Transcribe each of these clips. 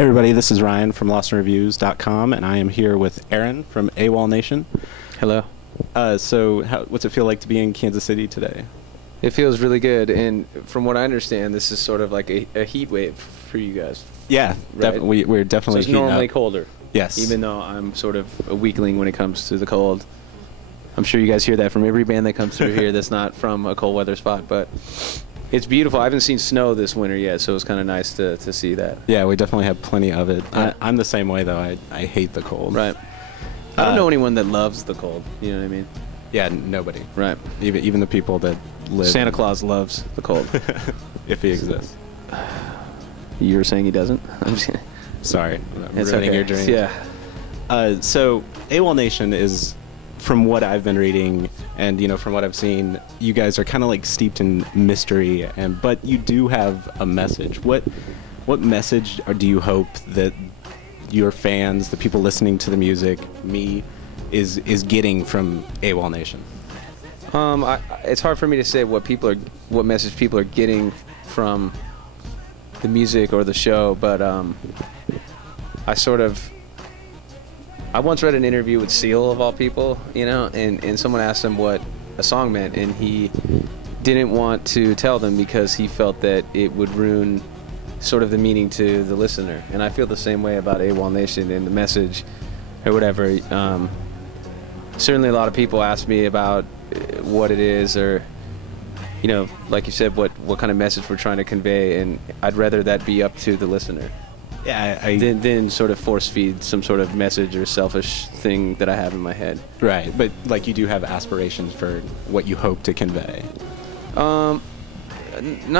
Hey everybody, this is Ryan from LostInReviews.com, and I am here with Aaron from AWOLNATION. Hello. So what's it feel like to be in Kansas City today? It feels really good, and from what I understand, this is sort of like a heat wave for you guys. Yeah, right? We're definitely so it's heating normally up. colder. Yes. Even though I'm sort of a weakling when it comes to the cold. I'm sure you guys hear that from every band that comes through here that's not from a cold weather spot, but it's beautiful. I haven't seen snow this winter yet, so it's kind of nice to see that. Yeah, we definitely have plenty of it. Yeah. I'm the same way, though. I hate the cold. Right. I don't know anyone that loves the cold. You know what I mean? Yeah, nobody. Right. Even the people that live. Santa Claus loves the cold. If he exists. You were saying he doesn't? I'm just kidding. Sorry. I'm It's ruining okay. your dream. Yeah. So AWOLNATION is, from what I've been reading and from what I've seen, you guys are kind of like steeped in mystery, but you do have a message. What message do you hope that your fans, the people listening to the music, me, is getting from AWOLNATION? It's hard for me to say what message people are getting from the music or the show, but I once read an interview with Seal, of all people, and someone asked him what a song meant, and he didn't want to tell them because he felt that it would ruin sort of the meaning to the listener. And I feel the same way about AWOLNATION and the message or whatever. Certainly a lot of people ask me about what it is, or like you said, what kind of message we're trying to convey, and I'd rather that be up to the listener. Yeah, Then sort of force feed some sort of message or selfish thing that I have in my head. Right, but like you do have aspirations for what you hope to convey. Not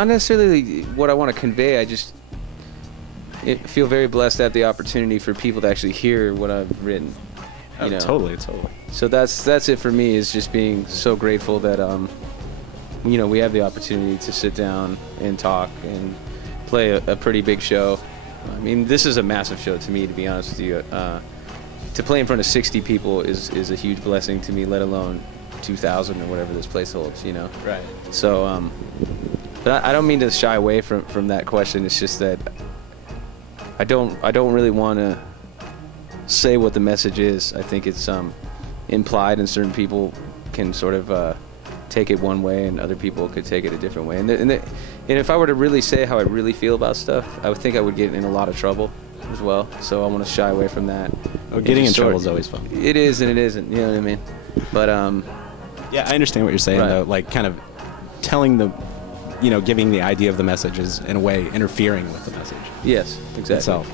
necessarily what I want to convey. I just feel very blessed to have the opportunity for people to actually hear what I've written. Totally. So that's it for me. Is just being so grateful that we have the opportunity to sit down and talk and play a pretty big show. I mean, this is a massive show to me, to be honest with you. To play in front of 60 people is a huge blessing to me, let alone 2,000 or whatever this place holds, Right. So, but I don't mean to shy away from that question. It's just that I don't really want to say what the message is. I think it's implied, and certain people can sort of take it one way, and other people could take it a different way. And if I were to really say how I really feel about stuff, I would think I would get in a lot of trouble as well. So I want to shy away from that. Well, getting in trouble is always fun. It is and it isn't. You know what I mean? But yeah, I understand what you're saying, though. Like, kind of telling giving the idea of the message is, in a way, interfering with the message. Yes, exactly. Itself.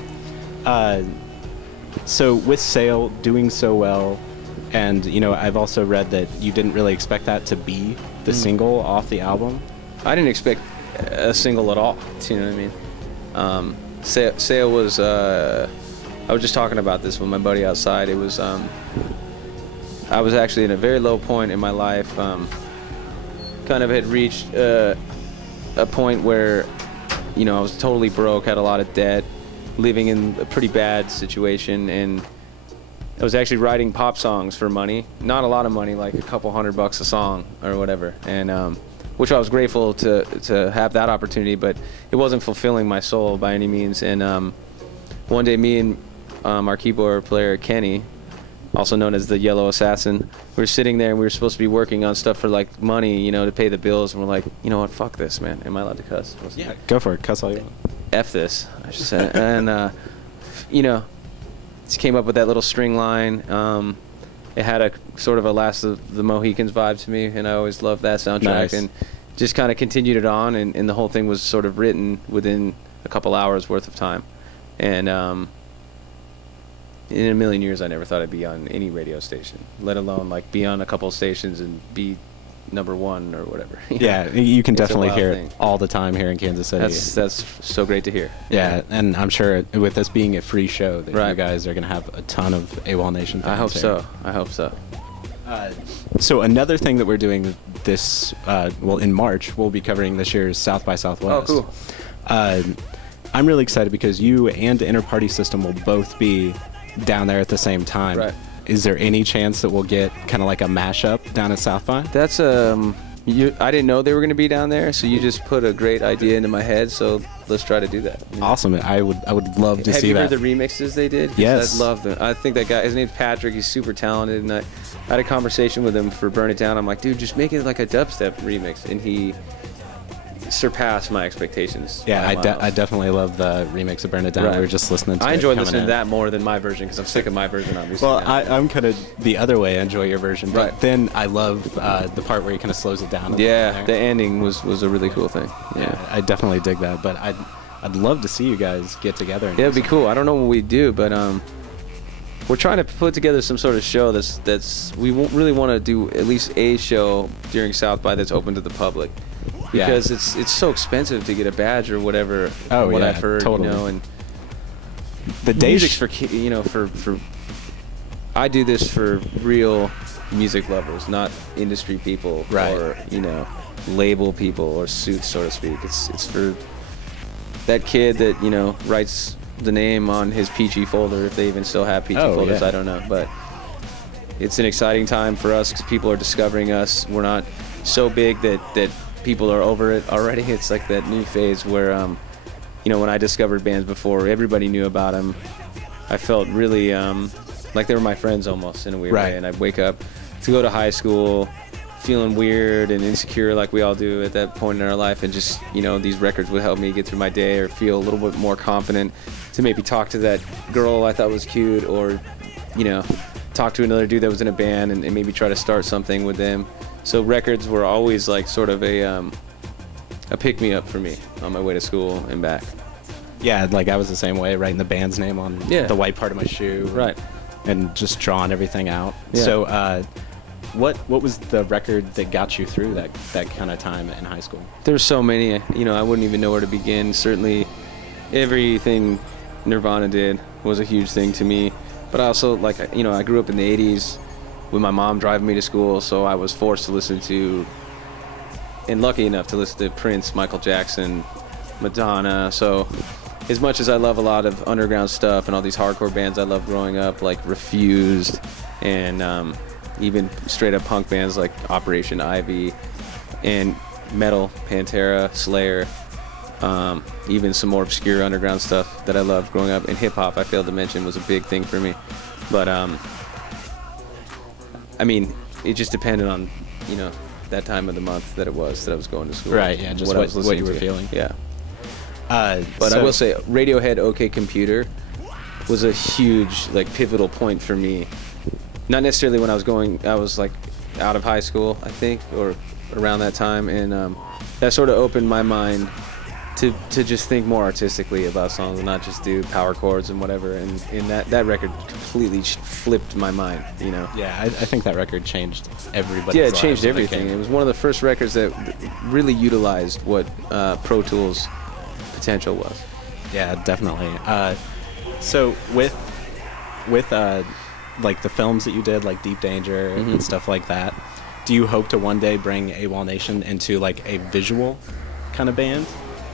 So with Sail doing so well, and I've also read that you didn't really expect that to be the single off the album. I didn't expect a single at all. You know what I mean? Sail was. I was just talking about this with my buddy outside. It was. I was actually in a very low point in my life. Kind of had reached a point where, I was totally broke, had a lot of debt, living in a pretty bad situation, and I was actually writing pop songs for money. Not a lot of money, like a couple $100 a song or whatever, and which I was grateful to have that opportunity, but it wasn't fulfilling my soul by any means. And one day, me and our keyboard player Kenny, also known as the Yellow Assassin, we were sitting there and we were supposed to be working on stuff for like money, to pay the bills, and we're like, you know what, fuck this, man. Am I allowed to cuss? Yeah, go for it. Cuss all you want. F this, I should say. And just came up with that little string line. It had a sort of a Last of the Mohicans vibe to me, and I always loved that soundtrack. Nice. And just kind of continued it on, and the whole thing was sort of written within a couple hours worth of time. And in a million years, I never thought I'd be on any radio station, let alone like be on a couple stations and be #1 or whatever. Yeah, you can definitely hear thing. it all the time here in Kansas City. That's so great to hear. Yeah, and I'm sure with this being a free show, that Right. you guys are going to have a ton of AWOLNATION fans. I hope here. so. I hope so. So another thing that we're doing this, in March, we'll be covering this year's South by Southwest. Oh, cool. I'm really excited because you and Inner Party System will both be down there at the same time. Right. Is there any chance that we'll get kind of like a mashup down at South by? That's I didn't know they were going to be down there, so you just put a great idea into my head. So let's try to do that. Awesome. I would love to see that. Have you heard the remixes they did? Yes. I love them. I think that guy, his name's Patrick. He's super talented, and I had a conversation with him for Burn It Down. I'm like, dude, just make it like a dubstep remix, and he surpassed my expectations. Yeah, I definitely love the remix of Burn It Down. Right. We were just listening to it. I enjoyed listening to that more than my version because I'm sick of my version, obviously. Well, I'm kind of the other way. I enjoy your version, but Right. then I love the part where he kind of slows it down. Yeah, the ending was a really cool thing. Yeah, I definitely dig that. But I'd love to see you guys get together. And Yeah, it'd be cool. I don't know what we do, but we're trying to put together some sort of show that's we really want to do at least a show during South by that's open to the public. Because it's so expensive to get a badge or whatever. Oh, what yeah, I've heard, totally. you know, and the day music's for for I do this for real music lovers, not industry people Right. or label people or suits, so to speak. It's for that kid that writes the name on his Peachy folder, if they even still have Peachy folders. Yeah. I don't know, but it's an exciting time for us because people are discovering us. We're not so big that people are over it already. It's like that new phase where when I discovered bands before, everybody knew about them. I felt really like they were my friends almost in a weird way. And I'd wake up to go to high school feeling weird and insecure like we all do at that point in our life, and just these records would help me get through my day or feel a little bit more confident to maybe talk to that girl I thought was cute, or talk to another dude that was in a band and maybe try to start something with them. So records were always like sort of a pick-me-up for me on my way to school and back. Yeah, like I was the same way, writing the band's name on the white part of my shoe. Right. And just drawing everything out. Yeah. So what was the record that got you through that kind of time in high school? There's so many, I wouldn't even know where to begin. Certainly everything Nirvana did was a huge thing to me. But I also, I grew up in the 80s with my mom driving me to school, so I was forced to listen to, and lucky enough to listen to Prince, Michael Jackson, Madonna. So as much as I love a lot of underground stuff and all these hardcore bands I loved growing up, like Refused, and even straight up punk bands like Operation Ivy, and metal, Pantera, Slayer, even some more obscure underground stuff that I loved growing up. And hip hop, I failed to mention, was a big thing for me. But I mean, it just depended on that time of the month that I was going to school. Right. Yeah. Just what you were feeling. Yeah. But I will say, Radiohead OK Computer was a huge, pivotal point for me. Not necessarily when I was out of high school, I think, or around that time, and that sort of opened my mind to just think more artistically about songs and not just do power chords and whatever. And that record completely flipped my mind, Yeah, I think that record changed everybody. Yeah, it changed everything. It was one of the first records that really utilized what Pro Tools potential was. Yeah, definitely. So with the films that you did, like Deep Danger and stuff like that, do you hope to one day bring AWOLNATION into a visual kind of band?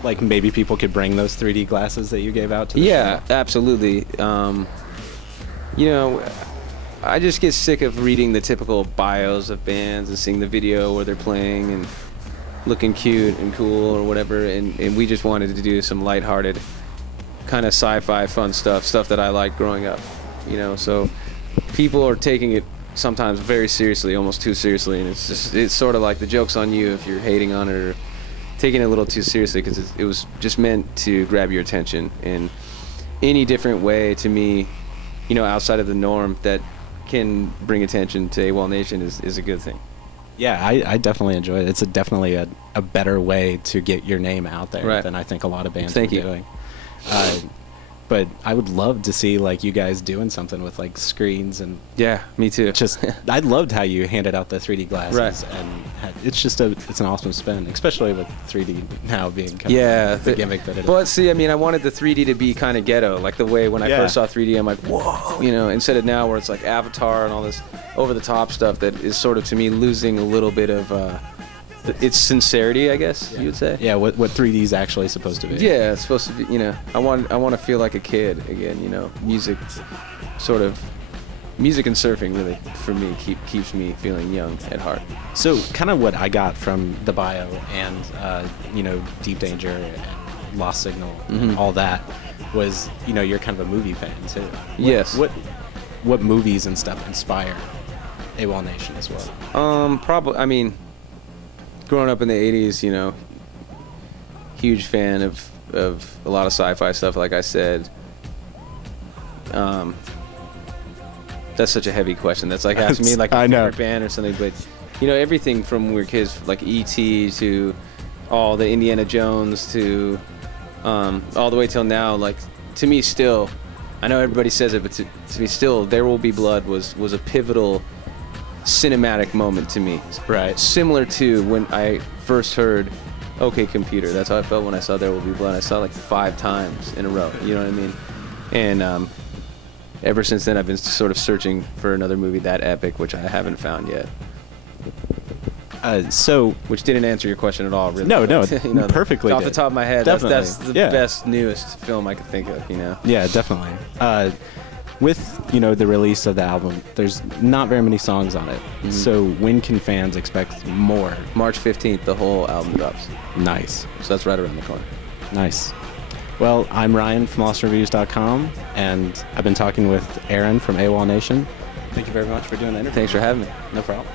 Like maybe people could bring those 3D glasses that you gave out to the show? Absolutely. I just get sick of reading the typical bios of bands and seeing the video where they're playing and looking cute and cool or whatever, and we just wanted to do some lighthearted kind of sci-fi fun stuff that I liked growing up, so people are taking it sometimes very seriously, almost too seriously, and it's sort of like the joke's on you if you're hating on it or taking it a little too seriously, because it was just meant to grab your attention in any different way. To me, outside of the norm that can bring attention to AWOLNATION is a good thing. Yeah, I definitely enjoy it. It's definitely a better way to get your name out there than I think a lot of bands are doing. But I would love to see you guys doing something with screens and me too. I loved how you handed out the 3D glasses, and it's an awesome spin, especially with 3D now being kind of the gimmick that it is. But see, I wanted the 3D to be kind of ghetto, like the way when I first saw 3D, I'm like, whoa, instead of now where it's like Avatar and all this over the top stuff that is sort of to me losing a little bit of its sincerity, I guess you would say. Yeah, what 3D is actually supposed to be. Yeah, it's supposed to be. I want to feel like a kid again. Music, sort of music and surfing really, for me, keeps me feeling young at heart. So kind of what I got from the bio and, you know, Deep Danger and Lost Signal and all that was, you know, you're kind of a movie fan too. Yes. What movies and stuff inspire AWOLNATION as well? Probably, I mean, growing up in the 80s, you know, huge fan of a lot of sci-fi stuff, like I said. That's such a heavy question. That's like asking me like a favorite band or something, but you know, everything from when we were kids, like E.T. to all the Indiana Jones to all the way till now. Like, to me, still, I know everybody says it, but to me, still, There Will Be Blood was a pivotal cinematic moment to me. Right. Similar to when I first heard OK Computer. That's how I felt when I saw There Will Be Blood. I saw it like 5 times in a row. You know what I mean? And ever since then, I've been sort of searching for another movie that epic, which I haven't found yet. Which didn't answer your question at all, really. No, you know, perfectly. Off the top of my head, that's the yeah. best, newest film I could think of, you know? Yeah, definitely. With, you know, the release of the album, there's not very many songs on it. So when can fans expect more? March 15th, the whole album drops. Nice. So that's right around the corner. Nice. Well, I'm Ryan from LostReviews.com, and I've been talking with Aaron from AWOLNATION. Thank you very much for doing the interview. Thanks for having me. No problem.